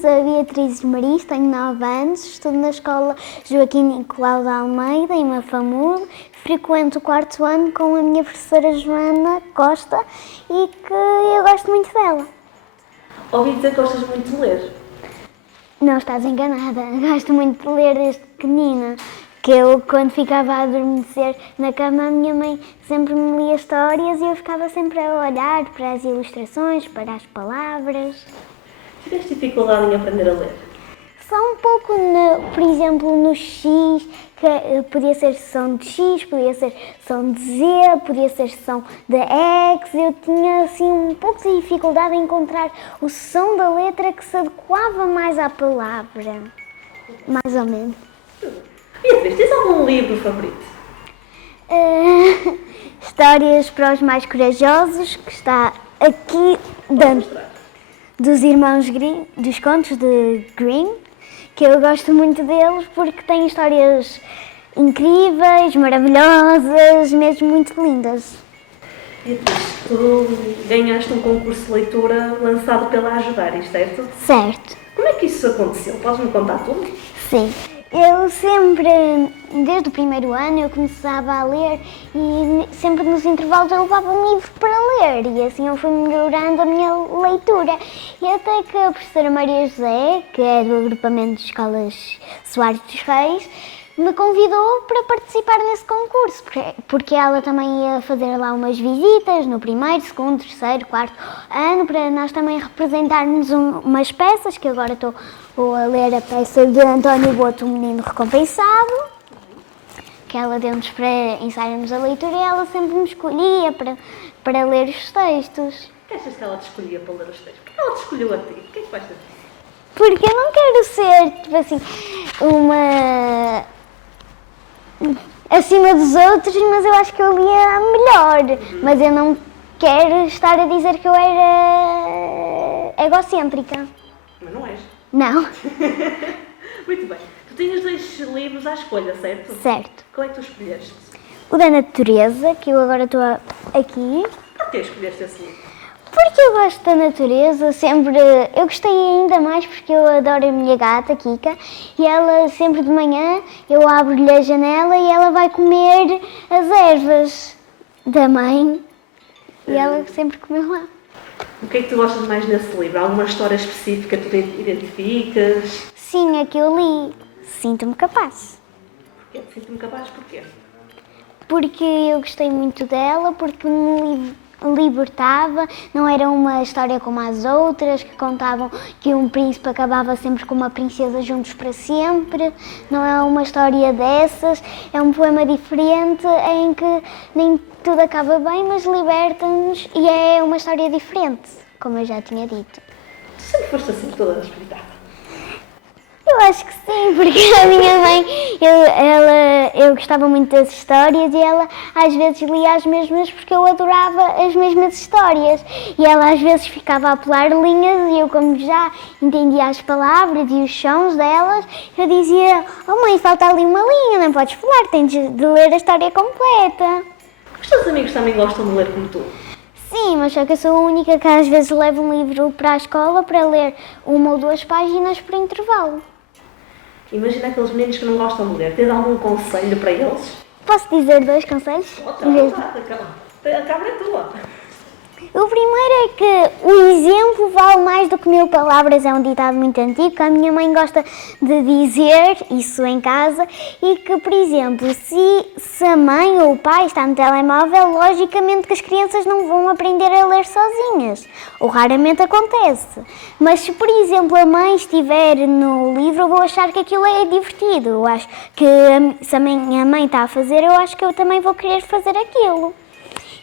sou a Beatriz Maris, tenho 9 anos, estudo na escola Joaquim Nicolau de Almeida, em Mafamudo. Frequento o 4º ano com a minha professora Joana Costa e que eu gosto muito dela. Ouvi dizer que gostas muito de ler. Não estás enganada, gosto muito de ler desde pequenina. Que eu, quando ficava a adormecer na cama, a minha mãe sempre me lia histórias e eu ficava sempre a olhar para as ilustrações, para as palavras. Tiveste dificuldade em aprender a ler? Só um pouco, por exemplo, no X, que podia ser som de X, podia ser som de Z, podia ser som de X. Eu tinha assim um pouco de dificuldade em encontrar o som da letra que se adequava mais à palavra. Mais ou menos. Beatriz, tens algum livro favorito? Histórias para os mais corajosos, que está aqui dentro dos irmãos Grimm, dos contos de Grimm, que eu gosto muito deles porque têm histórias incríveis, maravilhosas, mesmo muito lindas. Beatriz, tu ganhaste um concurso de leitura lançado pela Ajudares, certo? Certo. Como é que isso aconteceu? Podes-me contar tudo? Sim. Eu sempre, desde o 1º ano, eu começava a ler e sempre nos intervalos eu levava um livro para ler e assim eu fui melhorando a minha leitura. E até que a professora Maria José, que é do agrupamento de escolas Soares dos Reis, me convidou para participar nesse concurso, porque ela também ia fazer lá umas visitas no 1º, 2º, 3º, 4º ano, para nós também representarmos umas peças, que agora estou a ler a peça de António Boto, o Menino Recompensado, que ela deu-nos para ensaiarmos a leitura e ela sempre me escolhia para ler os textos. O que achas que ela te escolhia para ler os textos? Por que ela te escolheu a ti? O que é que vais fazer? Porque eu não quero ser, tipo assim, uma acima dos outros, mas eu acho que eu lia melhor. Mas eu não quero estar a dizer que eu era egocêntrica. Mas não és. Não. Muito bem. Tu tinhas 2 livros à escolha, certo? Certo. Qual é que tu escolheste? O da natureza, que eu agora estou aqui. Porquê escolheste esse livro? Porque eu gosto da natureza, sempre. Eu gostei ainda mais porque eu adoro a minha gata, Kika, e ela sempre de manhã eu abro-lhe a janela e ela vai comer as ervas da mãe. E ela sempre comeu lá. O que é que tu gostas mais nesse livro? Alguma história específica que tu identificas? Sim, é que eu li. Sinto-me capaz. Porquê? Sinto-me capaz porquê? Porque eu gostei muito dela, porque me libertava, não era uma história como as outras, que contavam que um príncipe acabava sempre com uma princesa juntos para sempre. Não é uma história dessas, é um poema diferente em que nem tudo acaba bem, mas liberta-nos e é uma história diferente, como eu já tinha dito. Tu sempre foste assim toda agitada? Eu acho que sim, porque a minha mãe, eu gostava muito das histórias e ela às vezes lia as mesmas porque eu adorava as mesmas histórias. E ela às vezes ficava a pular linhas e eu, como já entendia as palavras e os sons delas, eu dizia: "Oh mãe, falta ali uma linha, não podes pular, tens de ler a história completa." Os teus amigos também gostam de ler como tu? Sim, mas só que eu sou a única que às vezes leva um livro para a escola para ler 1 ou 2 páginas por intervalo. Imagina aqueles meninos que não gostam de ler. Tens algum conselho para eles? Posso dizer 2 conselhos? A cabra é tua. O primeiro é que o exemplo vale mais do que 1000 palavras, é um ditado muito antigo que a minha mãe gosta de dizer, isso em casa, e que, por exemplo, se a mãe ou o pai está no telemóvel, logicamente que as crianças não vão aprender a ler sozinhas, ou raramente acontece. Mas se, por exemplo, a mãe estiver no livro, eu vou achar que aquilo é divertido. Eu acho que se a minha mãe está a fazer, eu acho que eu também vou querer fazer aquilo.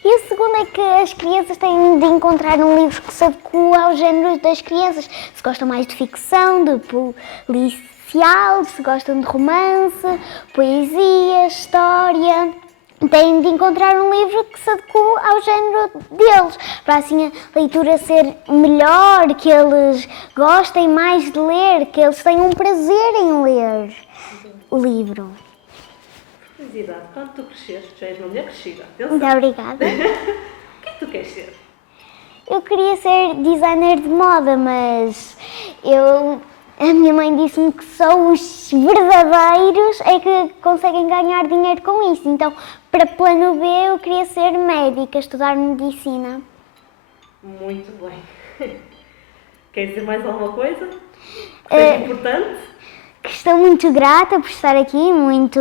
E o segundo é que as crianças têm de encontrar um livro que se adequa ao género das crianças. Se gostam mais de ficção, de policial, se gostam de romance, poesia, história. Têm de encontrar um livro que se adequa ao género deles, para assim a leitura ser melhor, que eles gostem mais de ler, que eles tenham prazer em ler o livro. Curiosidade, quando tu cresceres, tu já és uma mulher crescida. Muito obrigada. O que é que tu queres ser? Eu queria ser designer de moda, mas a minha mãe disse-me que só os verdadeiros é que conseguem ganhar dinheiro com isso. Então, para plano B, eu queria ser médica, estudar medicina. Muito bem. Quer dizer mais alguma coisa? É importante? Que estou muito grata por estar aqui, muito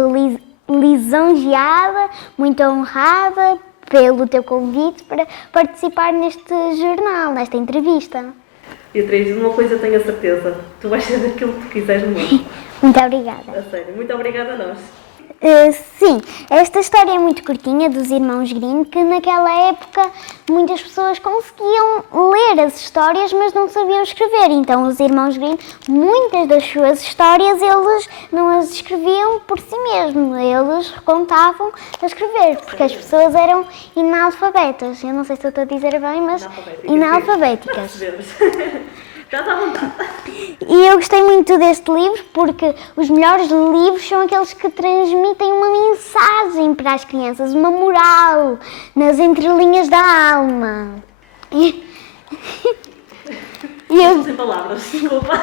lisonjeada, muito honrada pelo teu convite para participar neste jornal, nesta entrevista. Beatriz, uma coisa tenho a certeza, tu vais ser aquilo que tu quiseres no mundo. Muito obrigada. A sério, muito obrigada a nós. Sim, esta história é muito curtinha dos irmãos Grimm, que naquela época muitas pessoas conseguiam ler as histórias, mas não sabiam escrever. Então os irmãos Grimm, muitas das suas histórias, eles não as escreviam por si mesmos, eles contavam a escrever, porque as pessoas eram inalfabetas. Eu não sei se eu estou a dizer bem, mas inalfabéticas. Já está à vontade. E eu gostei muito deste livro porque os melhores livros são aqueles que transmitem uma mensagem para as crianças, uma moral nas entrelinhas da alma. Estou sem palavras, desculpa.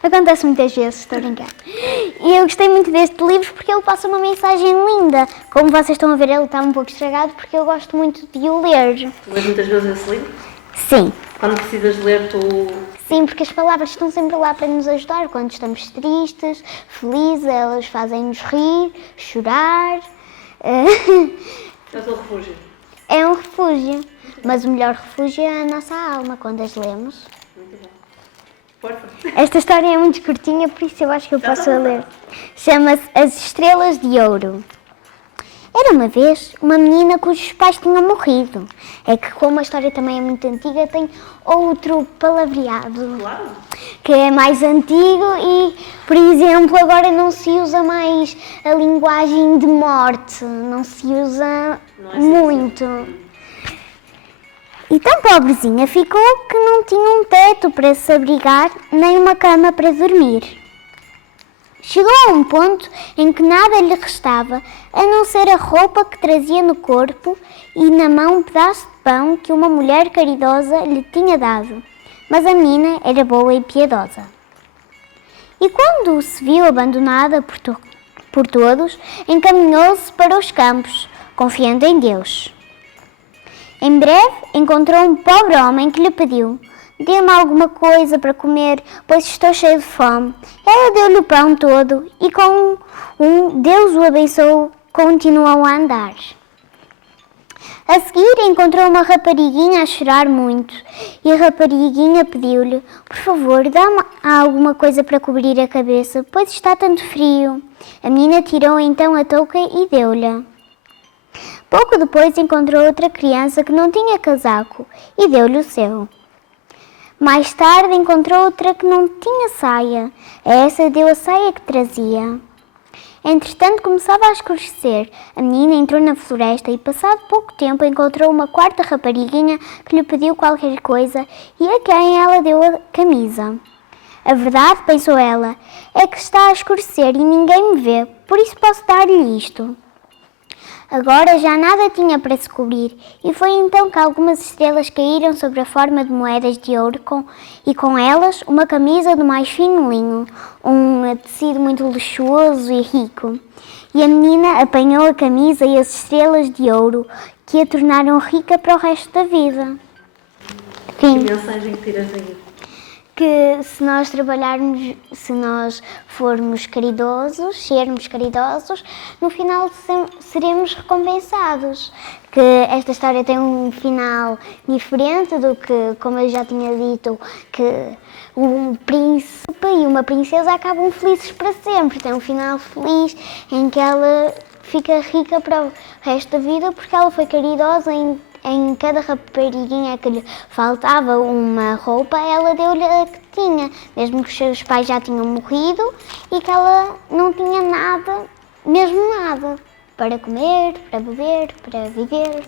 Acontece muitas vezes, estou a brincar. E eu gostei muito deste livro porque ele passa uma mensagem linda. Como vocês estão a ver, ele está um pouco estragado porque eu gosto muito de o ler. Tu lês muitas vezes esse livro? Sim. Quando precisas ler, tu... Sim, porque as palavras estão sempre lá para nos ajudar. Quando estamos tristes, felizes, elas fazem-nos rir, chorar. É o refúgio. É um refúgio. Mas o melhor refúgio é a nossa alma, quando as lemos. Muito bem. Força. Esta história é muito curtinha, por isso eu acho que eu posso ler. Chama-se As Estrelas de Ouro. Era uma vez uma menina cujos pais tinham morrido. É que como a história também é muito antiga, tem outro palavreado. Claro. Que é mais antigo e, por exemplo, agora não se usa mais a linguagem de morte. Não se usa muito. E tão pobrezinha ficou que não tinha um teto para se abrigar, nem uma cama para dormir. Chegou a um ponto em que nada lhe restava, a não ser a roupa que trazia no corpo e na mão um pedaço de pão que uma mulher caridosa lhe tinha dado. Mas a menina era boa e piedosa. E quando se viu abandonada por todos, encaminhou-se para os campos, confiando em Deus. Em breve encontrou um pobre homem que lhe pediu: "Dê-me alguma coisa para comer, pois estou cheio de fome." Ela deu-lhe o pão todo e com Deus o abençoou, continuou a andar. A seguir encontrou uma rapariguinha a chorar muito e a rapariguinha pediu-lhe: "Por favor, dá-me alguma coisa para cobrir a cabeça, pois está tanto frio." A menina tirou então a touca e deu-lhe. Pouco depois encontrou outra criança que não tinha casaco e deu-lhe o seu. Mais tarde encontrou outra que não tinha saia. A essa deu a saia que trazia. Entretanto começava a escurecer. A menina entrou na floresta e passado pouco tempo encontrou uma quarta rapariguinha que lhe pediu qualquer coisa e a quem ela deu a camisa. A verdade, pensou ela, é que está a escurecer e ninguém me vê, por isso posso dar-lhe isto. Agora já nada tinha para se cobrir, e foi então que algumas estrelas caíram sobre a forma de moedas de ouro e com elas uma camisa do mais fino linho, um tecido muito luxuoso e rico. E a menina apanhou a camisa e as estrelas de ouro, que a tornaram rica para o resto da vida. Fim. Que mensagem que tiras daí? Que se nós trabalharmos, se nós sermos caridosos, no final seremos recompensados. Que esta história tem um final diferente do que, como eu já tinha dito, que um príncipe e uma princesa acabam felizes para sempre. Tem um final feliz em que ela fica rica para o resto da vida porque ela foi caridosa em cada rapariguinha que lhe faltava uma roupa, ela deu-lhe a que tinha, mesmo que os seus pais já tinham morrido e que ela não tinha nada, mesmo nada, para comer, para beber, para viver.